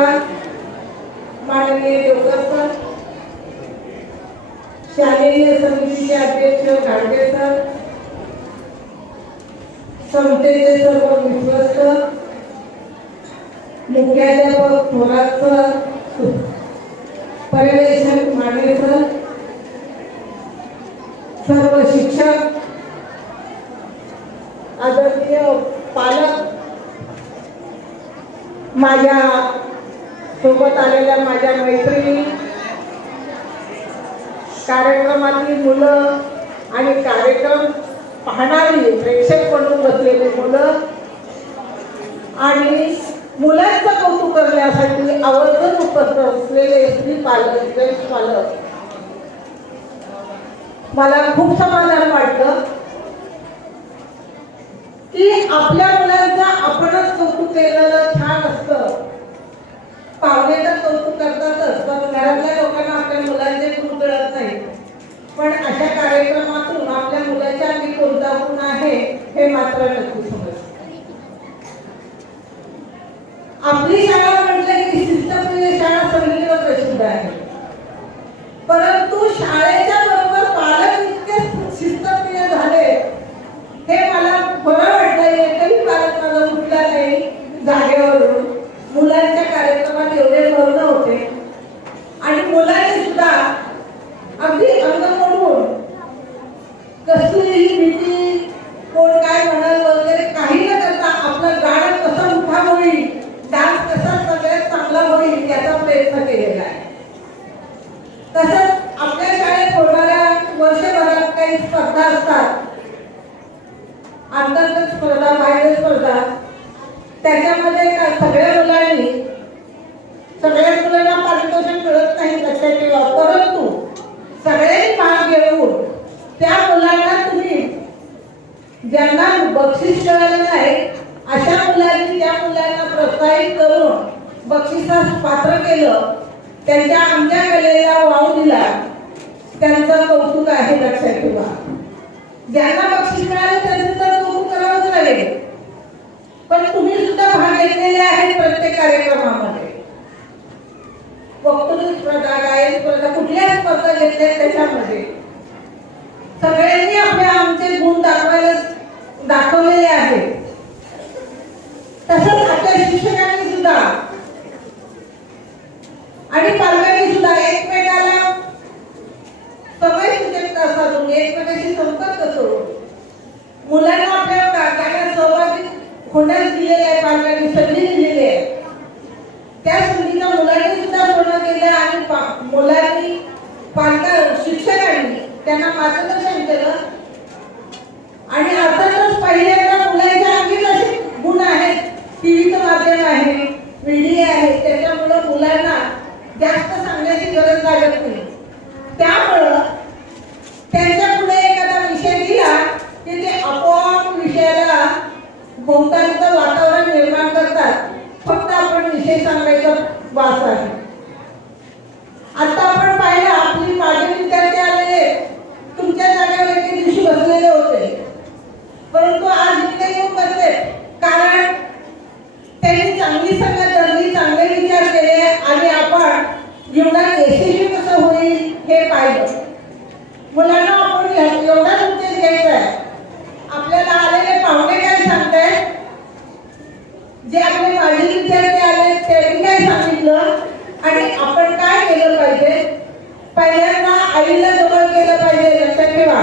धन्यवाद माननीय देवकर सर, शालेय समितीचे अध्यक्ष घाडगे सर, समतेचे सर्व विश्वस्त, मुख्याध्यापक थोरात सर, पर्यवेक्षक माने सर, सर्व शिक्षक, आदरणीय पालक, माझ्या सोबत आलेल्या माझ्या मैत्रिणी, कार्यक्रमातील मुलं आणि कार्यक्रम पाहणारी प्रेक्षक म्हणून बसलेली मुलं आणि मुलांचं कौतुक करण्यासाठी आवर्जून उपस्थित असलेले स्त्री पालक, ज्येष्ठ पालक, मला खूप समाधान वाटलं की आपल्या मुलांचं आपणच कौतुक केलेलं छान असतं. पाहुणे तर कौतुक करतातच, पण घरातल्या लोकांना आपल्या मुलांचे गुण कळत नाही. पण अशा कार्यक्रमातून आपल्या मुलाच्या अंगी कोणता गुण आहे हे मात्र नक्की समजतं. आपली शाळा म्हटलं की शिस्तप्रिय शाळा सगळीकडे प्रसिद्ध आहे, परंतु शाळेच्या बरोबर पालक इतके शिस्तप्रिय झाले हे मला बरं वाटलं. एकही पालक माझा उठला नाही जागेवरून. मुलांच्या कार्यक्रमात एवढे मग्न होते आणि मुलांनी सुद्धा अगदी अंग मोडून कसलीही भीती, कोण काय म्हणाल वगैरे काही न करता आपलं गाणं कसं मोठा होईल, डान्स कसा सगळ्यात चांगला होईल याचा प्रयत्न केलेला आहे. तसंच आपल्या शाळेत होणाऱ्या वर्षभरात काही स्पर्धा असतात, अंतर्गत स्पर्धा, बाह्य स्पर्धा, त्याच्यामध्ये सगळ्या मुलांना पारितोषिक मिळत नाही लक्षात ठेवा. परंतु सगळ्यांनी भाग घेऊन त्या मुलांना तुम्ही ज्यांना बक्षीस मिळालं नाही अशा मुलांनी त्या मुलांना प्रोत्साहित करून बक्षिसास पात्र केलं, त्यांच्या आमच्या कलेला वाव दिला, त्यांचं कौतुक आहे लक्षात ठेवा. ज्यांना बक्षीस मिळालं त्यांचं तर कौतुक करावंच लागेल, पण तुम्ही सुद्धा भाग घेतलेले आहेत प्रत्येक कार्यक्रमामध्ये. वक्तृत्व स्पर्धा, गायन स्पर्धा, कुठल्या स्पर्धा घेतल्या त्याच्यामध्ये सगळ्यांनी आमचे गुण दाखवलेले आहेत. तसंच आपल्या शिक्षकांनी सुद्धा आणि पालकांनी सुद्धा एकमेकाला समय सूचकता साधून एकमेकांशी संपर्क करून मुलांना आपल्या कार्यक्रमात सहभागी होण्यास दिलेले आहे. पालकांनी संधी दिलेली आहे, त्या संधीचा मुलांनी सुद्धा पूर्ण केला आणि मुलांनी शिक्षकांनी त्यांना मार्गदर्शन केलं. आणि अर्थातच पहिल्यांदा मुलांच्या अंगी असे गुण आहेत, टीव्हीचं माध्यम आहे, मीडिया आहे, त्याच्यामुळे मुलांना जास्त सांगण्याची गरज लागत नाही. त्यामुळं त्यांच्या पुढे एखादा विषय दिला की ते आपोआप विषयाला भोवतालचं वातावरण निर्माण करतात. फक्त आपण विषय सांगायचा वास आहे. आता आपण पाहिलं, आपली माझे विद्यार्थी आलेले तुमच्या जागेवर एके दिवशी बसलेले होते, परंतु आज इथे येऊन बसले कारण त्यांनी चांगली संगत धरली, चांगले विचार केले आणि आपण जीवनात यशस्वी कसं होईल हे पाहिलं. मुलांना आपण एवढाच उद्देश घ्यायचा आहे. आपल्याला आलेले पाहुणे काय सांगतायत, जे आपले माजी विद्यार्थी आले त्यांनी काय सांगितलं आणि आपण काय केलं पाहिजे. पहिल्यांदा आईला जवळ केलं पाहिजे, लक्षात ठेवा.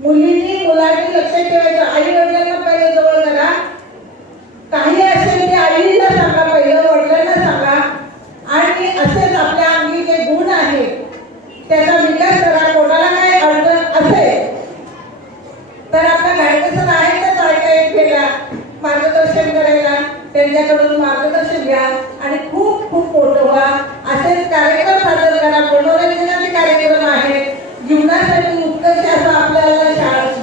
मुलांनी लक्षात ठेवायचं, आई वडिलांना पहिले जवळ करा. काही असेल ते आईला सांगा, पहिलं वडिलांना सांगा. आणि असेच आपल्या अंगी जे गुण आहे त्याचा विकास करा. कोणाला काय अडचण असेल तर आपल्या गायकसर आहेतच ऐकायला, मार्गदर्शन करायला, त्यांच्याकडून मार्गदर्शन घ्या आणि खूप खूप मोठं व्हा. असेच कार्यक्रम सादर करा. मनोरंजनाचे कार्यक्रम आहेत, जीवनासाठी उत्कर्ष असं आपल्याला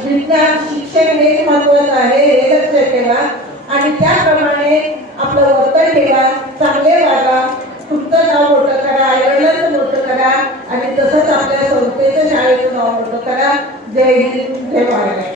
विज्ञान शिक्षण हे महत्वाचं आहे हे लक्षात ठेवा. आणि त्याप्रमाणे